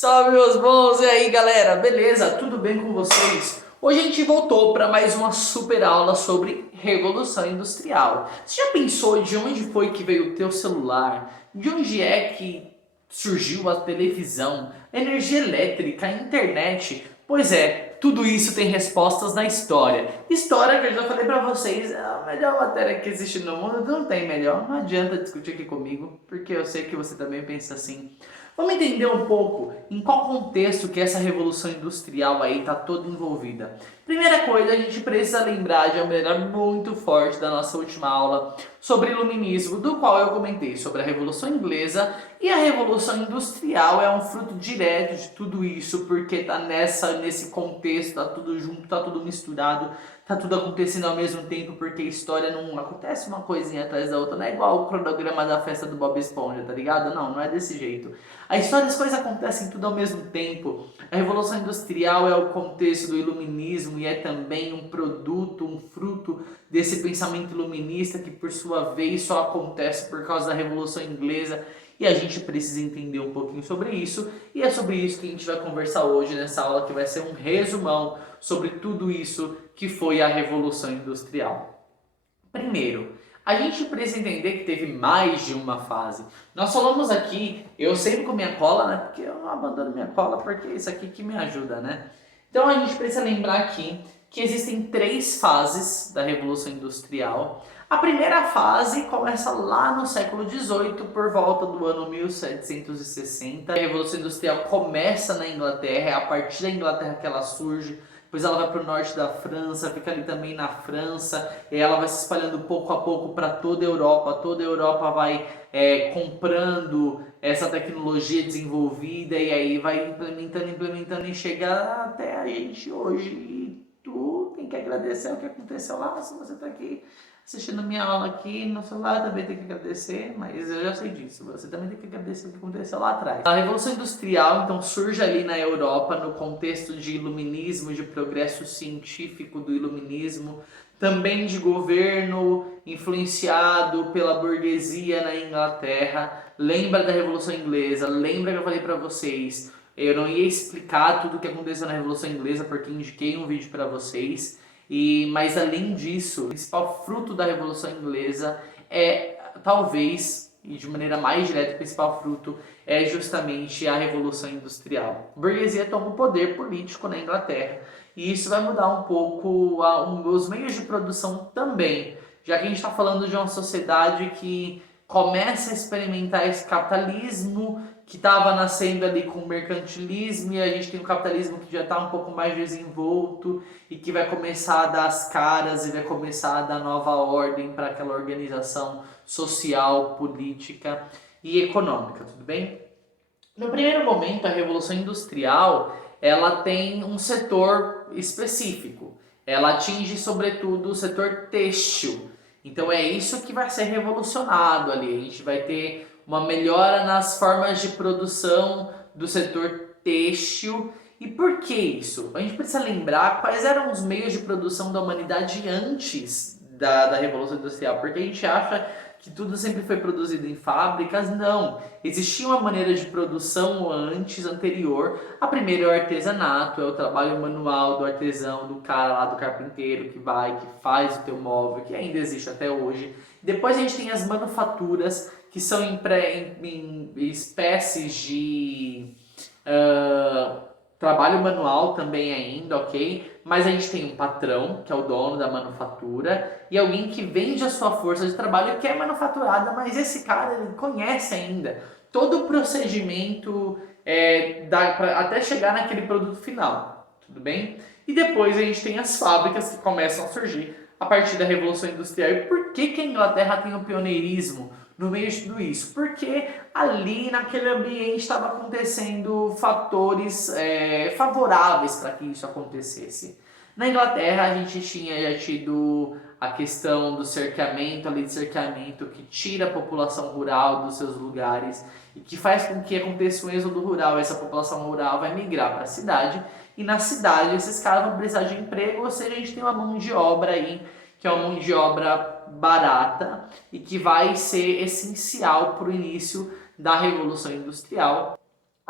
Salve meus bons! E aí galera, beleza? Tudo bem com vocês? Hoje a gente voltou para mais uma super aula sobre Revolução Industrial. Você já pensou de onde foi que veio o teu celular? De onde é que surgiu a televisão, a energia elétrica, a internet? Pois é, tudo isso tem respostas na história. História que eu já falei para vocês, é a melhor matéria que existe no mundo, não tem melhor. Não adianta discutir aqui comigo, porque eu sei que você também pensa assim. Vamos entender um pouco em qual contexto que essa revolução industrial aí está toda envolvida. Primeira coisa, a gente precisa lembrar de uma maneira muito forte da nossa última aula sobre iluminismo, do qual eu comentei sobre a Revolução Inglesa, e a Revolução Industrial é um fruto direto de tudo isso, porque está nesse contexto, está tudo junto, está tudo misturado, tá tudo acontecendo ao mesmo tempo, porque a história não acontece uma coisinha atrás da outra, não é igual o cronograma da festa do Bob Esponja, tá ligado? Não, não é desse jeito. A história, as coisas acontecem tudo ao mesmo tempo. A Revolução Industrial é o contexto do iluminismo e é também um produto, um fruto desse pensamento iluminista que por sua vez só acontece por causa da Revolução Inglesa. E a gente precisa entender um pouquinho sobre isso, e é sobre isso que a gente vai conversar hoje nessa aula, que vai ser um resumão sobre tudo isso que foi a Revolução Industrial. Primeiro, a gente precisa entender que teve mais de uma fase. Nós falamos aqui, eu sempre com minha cola, né? Porque eu não abandono minha cola, porque é isso aqui que me ajuda, né? Então a gente precisa lembrar aqui que existem três fases da Revolução Industrial. A primeira fase começa lá no século XVIII, por volta do ano 1760. A Revolução Industrial começa na Inglaterra, é a partir da Inglaterra que ela surge. Depois ela vai para o norte da França, fica ali também na França, e ela vai se espalhando pouco a pouco para toda a Europa vai comprando essa tecnologia desenvolvida e aí vai implementando e chega até a gente hoje. E tu tem que agradecer o que aconteceu lá, se você está aqui assistindo minha aula aqui no celular, também tem que agradecer, mas eu já sei disso, você também tem que agradecer o que aconteceu lá atrás. A Revolução Industrial, então, surge ali na Europa, no contexto de iluminismo, de progresso científico do iluminismo, também de governo influenciado pela burguesia na Inglaterra. Lembra da Revolução Inglesa, lembra que eu falei para vocês, eu não ia explicar tudo o que aconteceu na Revolução Inglesa, porque indiquei um vídeo para vocês. Mas além disso, o principal fruto da Revolução Inglesa é, talvez, e de maneira mais direta, o principal fruto é justamente a Revolução Industrial. A burguesia toma o poder político na Inglaterra e isso vai mudar um pouco os meios de produção também, já que a gente está falando de uma sociedade que começa a experimentar esse capitalismo que estava nascendo ali com o mercantilismo, e a gente tem um capitalismo que já está um pouco mais desenvolto e que vai começar a dar as caras e vai começar a dar nova ordem para aquela organização social, política e econômica, tudo bem? No primeiro momento, a Revolução Industrial, ela tem um setor específico. Ela atinge, sobretudo, o setor têxtil. Então é isso que vai ser revolucionado ali. A gente vai ter uma melhora nas formas de produção do setor têxtil. E por que isso? A gente precisa lembrar quais eram os meios de produção da humanidade antes da Revolução Industrial, porque a gente acha que tudo sempre foi produzido em fábricas. Não, existia uma maneira de produção anterior. A primeira é o artesanato, é o trabalho manual do artesão, do cara lá, do carpinteiro que faz o teu móvel, que ainda existe até hoje. Depois a gente tem as manufaturas, que são em espécies de trabalho manual também ainda, ok? Mas a gente tem um patrão, que é o dono da manufatura, e alguém que vende a sua força de trabalho que é manufaturada, mas esse cara ele conhece ainda todo o procedimento até chegar naquele produto final, tudo bem? E depois a gente tem as fábricas que começam a surgir a partir da Revolução Industrial. E por que a Inglaterra tem o pioneirismo no meio de tudo isso? Porque ali naquele ambiente estava acontecendo fatores favoráveis para que isso acontecesse. Na Inglaterra a gente tinha já tido a questão do cercamento, a lei de cercamento, que tira a população rural dos seus lugares e que faz com que aconteça um êxodo rural. Essa população rural vai migrar para a cidade, e na cidade esses caras vão precisar de emprego, ou seja, a gente tem uma mão de obra aí, que é uma mão de obra barata e que vai ser essencial para o início da Revolução Industrial.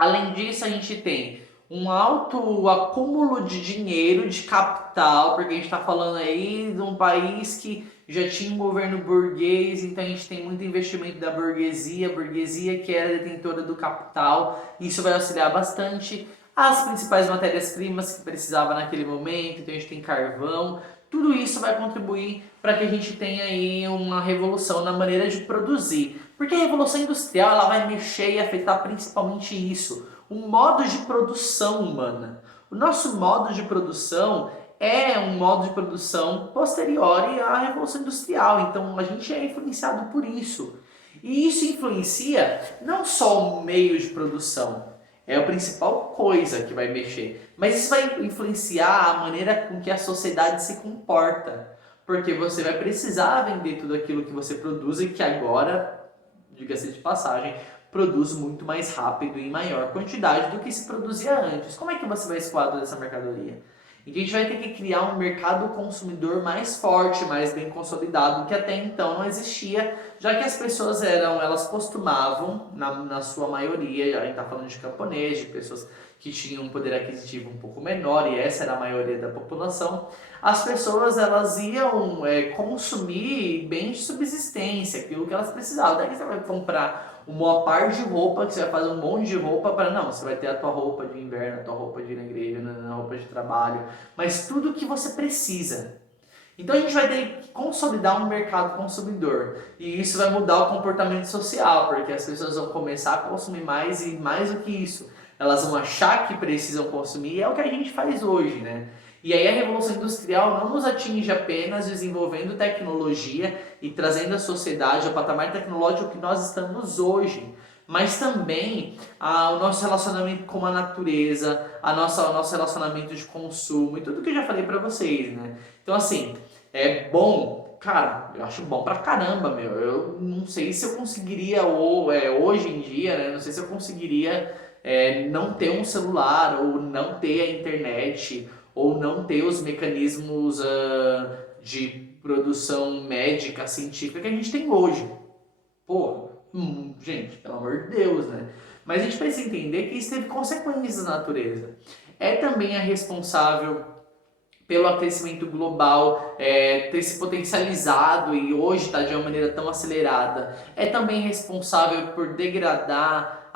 Além disso, a gente tem um alto acúmulo de dinheiro, de capital, porque a gente está falando aí de um país que já tinha um governo burguês, então a gente tem muito investimento da burguesia, a burguesia que era detentora do capital, isso vai auxiliar bastante. As principais matérias-primas que precisava naquele momento, então a gente tem carvão, tudo isso vai contribuir para que a gente tenha aí uma revolução na maneira de produzir. Porque a revolução industrial ela vai mexer e afetar principalmente isso, o modo de produção humana. O nosso modo de produção é um modo de produção posterior à revolução industrial, então a gente é influenciado por isso. E isso influencia não só o meio de produção, é a principal coisa que vai mexer, mas isso vai influenciar a maneira com que a sociedade se comporta, porque você vai precisar vender tudo aquilo que você produz e que agora, diga-se de passagem, produz muito mais rápido e em maior quantidade do que se produzia antes. Como é que você vai escoar toda essa mercadoria? E que a gente vai ter que criar um mercado consumidor mais forte, mais bem consolidado, que até então não existia, já que as pessoas elas costumavam, na sua maioria, a gente está falando de camponês, de pessoas que tinham um poder aquisitivo um pouco menor, e essa era a maioria da população, as pessoas elas iam consumir bens de subsistência, aquilo que elas precisavam. Daí você vai comprar uma par de roupa, que você vai fazer um monte de roupa para não, você vai ter a tua roupa de inverno, a tua roupa de ir na igreja, a roupa de trabalho, mas tudo que você precisa. Então a gente vai ter que consolidar um mercado consumidor e isso vai mudar o comportamento social, porque as pessoas vão começar a consumir mais e mais do que isso. Elas vão achar que precisam consumir e é o que a gente faz hoje, né? E aí a Revolução Industrial não nos atinge apenas desenvolvendo tecnologia e trazendo a sociedade ao patamar tecnológico que nós estamos hoje, mas também o nosso relacionamento com a natureza, o nosso relacionamento de consumo e tudo que eu já falei pra vocês, né? Então assim, é bom, cara, eu acho bom pra caramba, meu. Eu não sei se eu conseguiria, hoje em dia, né? Não sei se eu conseguiria não ter um celular ou não ter a internet ou não ter os mecanismos de produção médica, científica que a gente tem hoje. Pô, gente, pelo amor de Deus, né? Mas a gente precisa entender que isso teve consequências na natureza. É também a responsável pelo aquecimento global ter se potencializado e hoje está de uma maneira tão acelerada. É também responsável por degradar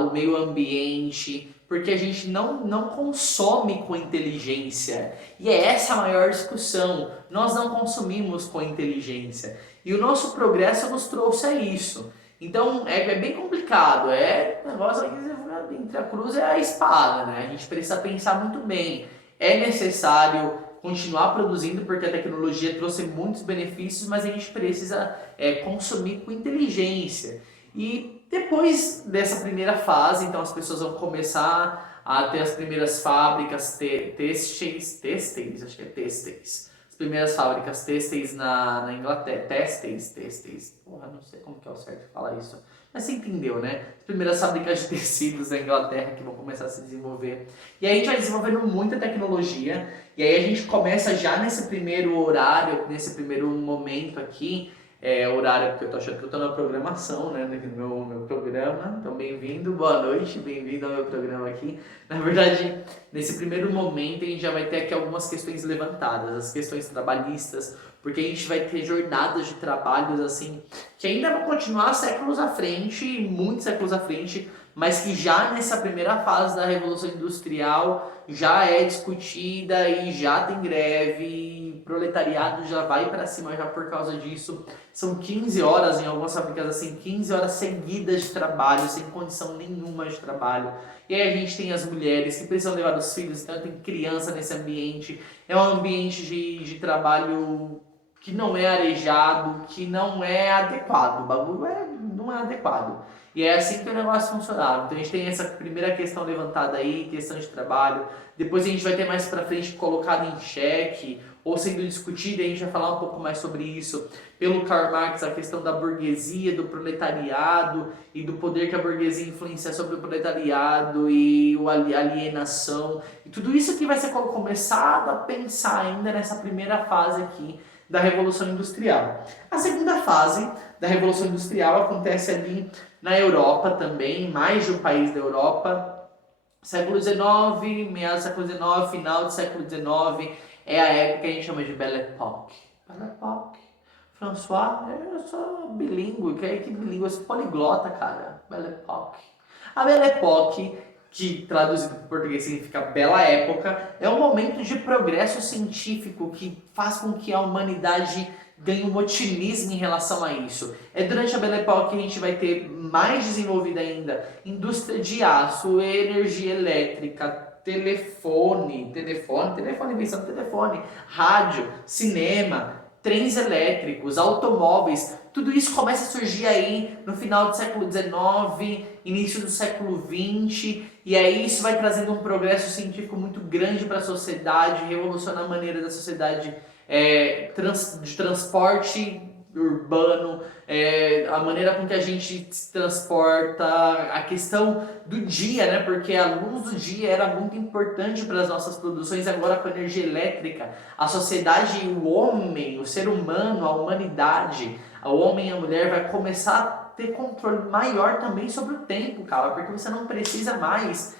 o meio ambiente, porque a gente não consome com inteligência. E é essa a maior discussão. Nós não consumimos com inteligência. E o nosso progresso nos trouxe a isso. Então é bem complicado. O negócio aqui entre a cruz e a espada, né? A gente precisa pensar muito bem. É necessário continuar produzindo porque a tecnologia trouxe muitos benefícios, mas a gente precisa consumir com inteligência. E depois dessa primeira fase, então as pessoas vão começar a ter as primeiras fábricas têxteis, acho que é têxteis. As primeiras fábricas têxteis na Inglaterra, têxteis, porra, não sei como que é o certo de falar isso. Mas você entendeu, né? As primeiras fábricas de tecidos na Inglaterra que vão começar a se desenvolver. E aí a gente vai desenvolvendo muita tecnologia. E aí a gente começa já nesse primeiro horário, nesse primeiro momento aqui, horário, porque eu tô achando que eu tô na programação, né, no meu programa. Então, bem-vindo, boa noite, bem-vindo ao meu programa aqui. Na verdade, nesse primeiro momento, a gente já vai ter aqui algumas questões levantadas, as questões trabalhistas, porque a gente vai ter jornadas de trabalhos, assim, que ainda vão continuar séculos à frente, muitos séculos à frente, mas que já nessa primeira fase da Revolução Industrial já é discutida e já tem greve, o proletariado já vai para cima já por causa disso. São 15 horas, em algumas fábricas assim, 15 horas seguidas de trabalho, sem condição nenhuma de trabalho. E aí a gente tem as mulheres que precisam levar os filhos, então tem criança nesse ambiente. É um ambiente de trabalho que não é arejado, que não é adequado. O bagulho não é adequado. E é assim que o negócio funcionava. Então a gente tem essa primeira questão levantada aí, questão de trabalho. Depois a gente vai ter mais pra frente colocado em xeque ou sendo discutida, e a gente vai falar um pouco mais sobre isso, pelo Karl Marx, a questão da burguesia, do proletariado e do poder que a burguesia influencia sobre o proletariado e a alienação. E tudo isso que vai ser começado a pensar ainda nessa primeira fase aqui da Revolução Industrial. A segunda fase da Revolução Industrial acontece ali na Europa também, mais de um país da Europa. Século XIX, meados do século XIX, final do século XIX, é a época que a gente chama de Belle Époque. Belle Époque. François, eu sou bilíngue, que bilíngue, eu sou poliglota, cara. Belle Époque. A Belle Époque, que traduzido para o português significa bela época, é um momento de progresso científico que faz com que a humanidade ganhe um otimismo em relação a isso. É durante a Belle Époque que a gente vai ter mais desenvolvida ainda indústria de aço, energia elétrica, telefone, invenção do telefone, rádio, cinema, trens elétricos, automóveis, tudo isso começa a surgir aí no final do século XIX, início do século XX, e aí isso vai trazendo um progresso científico muito grande para a sociedade, revoluciona a maneira da sociedade de transporte urbano, a maneira com que a gente se transporta, a questão do dia, né? Porque a luz do dia era muito importante para as nossas produções, agora com a energia elétrica, a sociedade, o homem, o ser humano, a humanidade, o homem e a mulher vai começar a ter controle maior também sobre o tempo, cara, porque você não precisa mais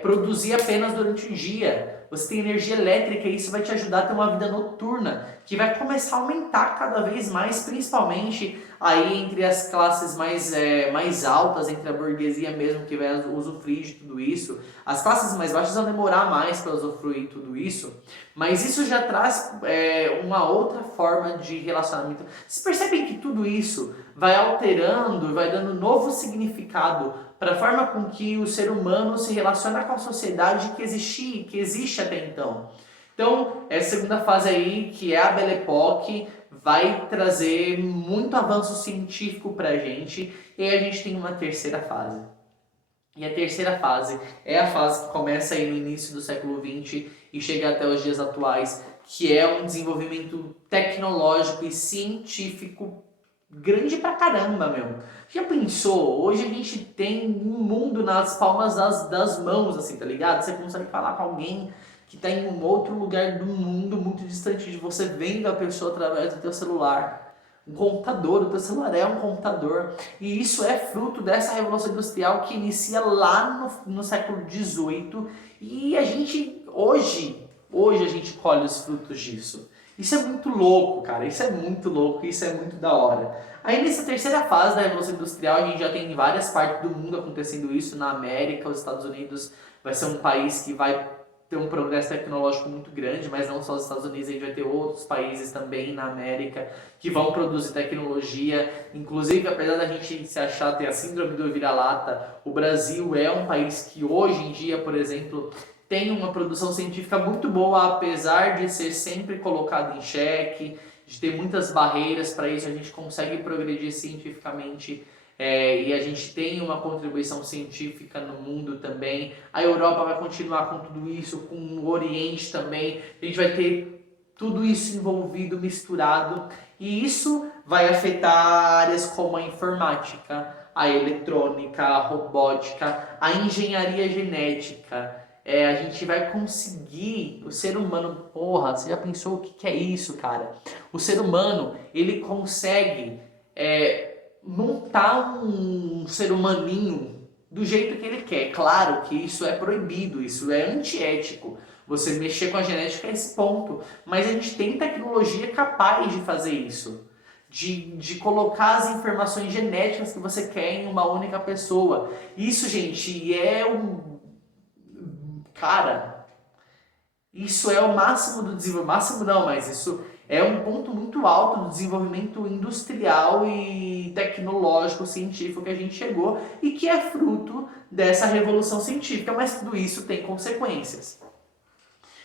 produzir apenas durante o dia. Você tem energia elétrica e isso vai te ajudar a ter uma vida noturna, que vai começar a aumentar cada vez mais, principalmente aí entre as classes mais altas, entre a burguesia mesmo, que vai usufruir de tudo isso. As classes mais baixas vão demorar mais para usufruir de tudo isso, mas isso já traz uma outra forma de relacionamento. Vocês percebem que tudo isso vai alterando, vai dando novo significado para a forma com que o ser humano se relaciona com a sociedade que existe até então. Então, essa segunda fase aí, que é a Belle Époque, vai trazer muito avanço científico para a gente, e aí a gente tem uma terceira fase. E a terceira fase é a fase que começa aí no início do século XX e chega até os dias atuais, que é um desenvolvimento tecnológico e científico grande pra caramba, meu. Já pensou? Hoje a gente tem um mundo nas palmas das mãos, assim, tá ligado? Você consegue falar com alguém que tá em um outro lugar do mundo, muito distante de você, vendo a pessoa através do teu celular. Um computador, o teu celular é um computador. E isso é fruto dessa revolução industrial que inicia lá no século XVIII. E a gente, hoje a gente colhe os frutos disso. Isso é muito louco, cara. Isso é muito louco, isso é muito da hora. Aí nessa terceira fase da Revolução Industrial, a gente já tem em várias partes do mundo acontecendo isso. Na América, os Estados Unidos vai ser um país que vai ter um progresso tecnológico muito grande, mas não só os Estados Unidos, a gente vai ter outros países também na América que vão produzir tecnologia. Inclusive, apesar da gente se achar ter a síndrome do vira-lata, o Brasil é um país que hoje em dia, por exemplo, tem uma produção científica muito boa, apesar de ser sempre colocado em xeque, de ter muitas barreiras. Para isso a gente consegue progredir cientificamente e a gente tem uma contribuição científica no mundo também. A Europa vai continuar com tudo isso, com o Oriente também. A gente vai ter tudo isso envolvido, misturado, e isso vai afetar áreas como a informática, a eletrônica, a robótica, a engenharia genética. A gente vai conseguir, o ser humano, porra, você já pensou o que é isso, cara? O ser humano, ele consegue montar um ser humaninho do jeito que ele quer. Claro que isso é proibido, isso é antiético, você mexer com a genética a esse ponto, mas a gente tem tecnologia capaz de fazer isso. De colocar as informações genéticas que você quer em uma única pessoa. Isso, gente, Cara, isso é o máximo do desenvolvimento. Máximo não, mas isso é um ponto muito alto do desenvolvimento industrial e tecnológico, científico que a gente chegou e que é fruto dessa revolução científica, mas tudo isso tem consequências.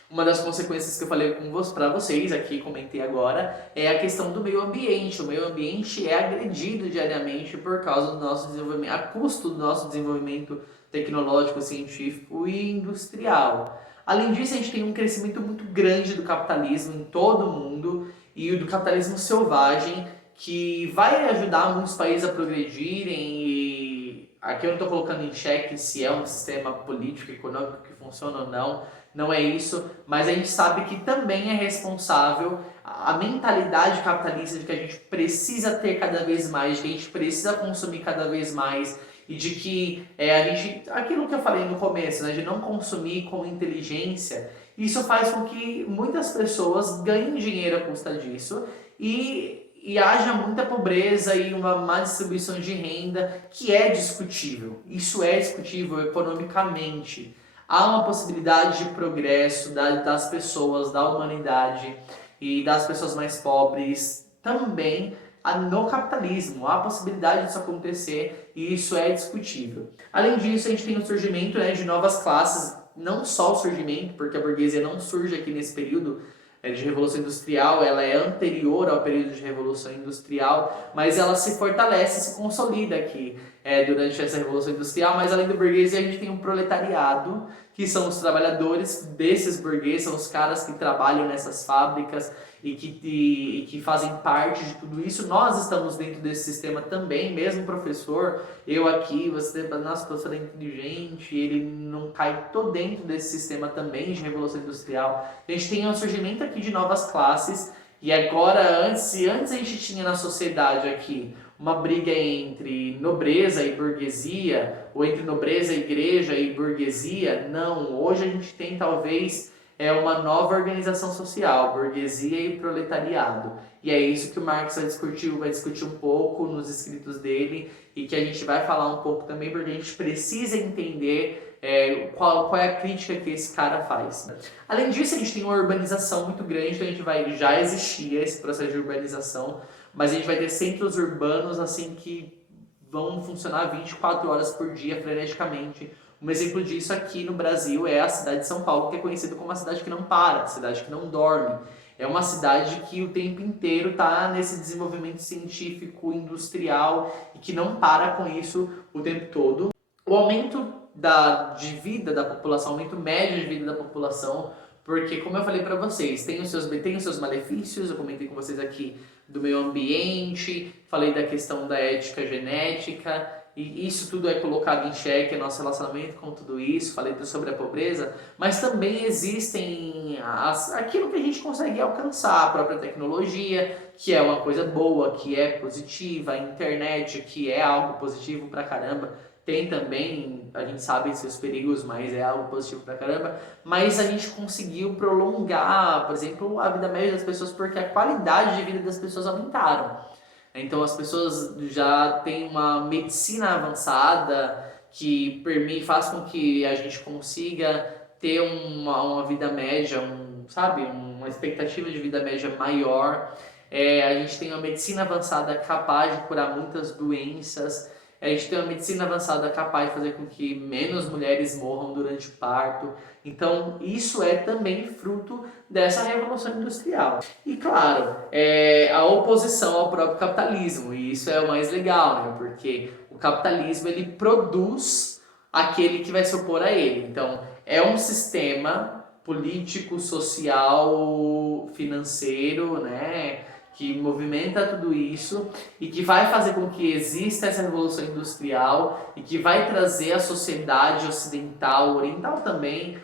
Uma das consequências que eu falei para vocês aqui, comentei agora, é a questão do meio ambiente. O meio ambiente é agredido diariamente por causa do nosso desenvolvimento, a custo do nosso desenvolvimento tecnológico, científico e industrial. Além disso, a gente tem um crescimento muito grande do capitalismo em todo o mundo e do capitalismo selvagem, que vai ajudar muitos países a progredirem e aqui eu não estou colocando em xeque se é um sistema político, econômico que funciona ou não, não é isso, mas a gente sabe que também é responsável a mentalidade capitalista de que a gente precisa ter cada vez mais, de que a gente precisa consumir cada vez mais e de que a gente, aquilo que eu falei no começo, né, de não consumir com inteligência, isso faz com que muitas pessoas ganhem dinheiro à custa disso e haja muita pobreza e uma má distribuição de renda, que é discutível. Isso é discutível economicamente. Há uma possibilidade de progresso das pessoas, da humanidade e das pessoas mais pobres também no capitalismo. Há a possibilidade disso acontecer e isso é discutível. Além disso, a gente tem o surgimento, né, de novas classes, não só o surgimento, porque a burguesia não surge aqui nesse período de Revolução Industrial, ela é anterior ao período de Revolução Industrial, mas ela se fortalece, se consolida aqui durante essa Revolução Industrial. Mas além do burguesia, a gente tem um proletariado, que são os trabalhadores desses burgueses, são os caras que trabalham nessas fábricas e que fazem parte de tudo isso. Nós estamos dentro desse sistema também, mesmo professor, eu aqui, você, nossa, professor é inteligente, ele não cai todo dentro desse sistema também de Revolução Industrial. A gente tem um surgimento aqui de novas classes, e agora, antes a gente tinha na sociedade aqui uma briga entre nobreza e burguesia, ou entre nobreza, igreja e burguesia, não, hoje a gente tem talvez uma nova organização social, burguesia e proletariado. E é isso que o Marx vai discutir um pouco nos escritos dele e que a gente vai falar um pouco também, porque a gente precisa entender qual é a crítica que esse cara faz. Além disso, a gente tem uma urbanização muito grande, então já existia esse processo de urbanização, mas a gente vai ter centros urbanos assim que vão funcionar 24 horas por dia, freneticamente. Um exemplo disso aqui no Brasil é a cidade de São Paulo, que é conhecida como uma cidade que não para, a cidade que não dorme. É uma cidade que o tempo inteiro está nesse desenvolvimento científico, industrial, e que não para com isso o tempo todo. O aumento de vida da população, o aumento médio de vida da população, porque, como eu falei para vocês, tem os seus malefícios, eu comentei com vocês aqui do meio ambiente, falei da questão da ética genética, e isso tudo é colocado em xeque, nosso relacionamento com tudo isso, falei sobre a pobreza, mas também existem aquilo que a gente consegue alcançar, a própria tecnologia, que é uma coisa boa, que é positiva, a internet, que é algo positivo pra caramba, tem também, a gente sabe seus perigos, mas é algo positivo pra caramba, mas a gente conseguiu prolongar, por exemplo, a vida média das pessoas, porque a qualidade de vida das pessoas aumentaram. Então as pessoas já têm uma medicina avançada que faz com que a gente consiga ter uma vida média, uma expectativa de vida média maior. A gente tem uma medicina avançada capaz de curar muitas doenças. A gente tem uma medicina avançada capaz de fazer com que menos mulheres morram durante o parto. Então, isso é também fruto dessa revolução industrial. E, claro, a oposição ao próprio capitalismo. E isso é o mais legal, né? Porque o capitalismo, ele produz aquele que vai se opor a ele. Então, é um sistema político, social, financeiro, né? Que movimenta tudo isso e que vai fazer com que exista essa revolução industrial e que vai trazer a sociedade ocidental, oriental também,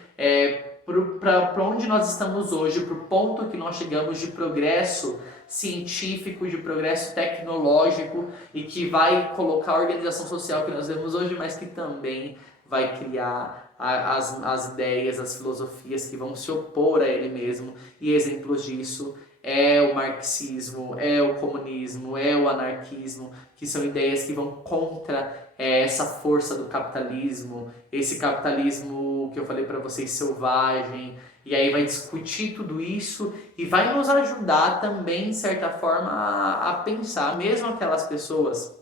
para onde nós estamos hoje, para o ponto que nós chegamos de progresso científico, de progresso tecnológico e que vai colocar a organização social que nós vemos hoje, mas que também vai criar as ideias, as filosofias que vão se opor a ele mesmo, e exemplos disso é o marxismo, é o comunismo, é o anarquismo, que são ideias que vão contra essa força do capitalismo, esse capitalismo que eu falei para vocês selvagem, e aí vai discutir tudo isso e vai nos ajudar também, de certa forma, a pensar, mesmo aquelas pessoas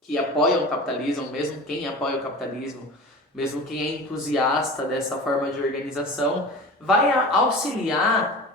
que apoiam o capitalismo, mesmo quem apoia o capitalismo, mesmo quem é entusiasta dessa forma de organização, vai auxiliar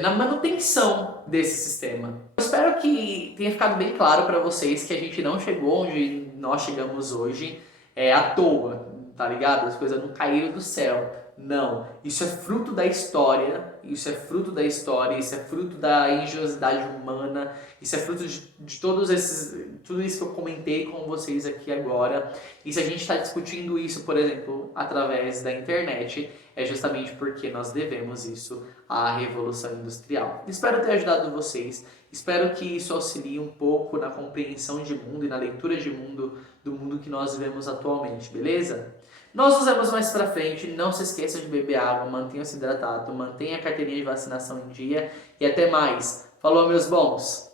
na manutenção desse sistema. Eu espero que tenha ficado bem claro para vocês que a gente não chegou onde nós chegamos hoje à toa, tá ligado? As coisas não caíram do céu. Não, isso é fruto da história, isso é fruto da história, isso é fruto da engenhosidade humana, isso é fruto de tudo isso que eu comentei com vocês aqui agora. E se a gente está discutindo isso, por exemplo, através da internet, é justamente porque nós devemos isso à Revolução Industrial. Espero ter ajudado vocês, espero que isso auxilie um pouco na compreensão de mundo e na leitura de mundo do mundo que nós vivemos atualmente, beleza? Nós nos vemos mais pra frente, não se esqueça de beber água, mantenha-se hidratado, mantenha a carteirinha de vacinação em dia e até mais. Falou, meus bons!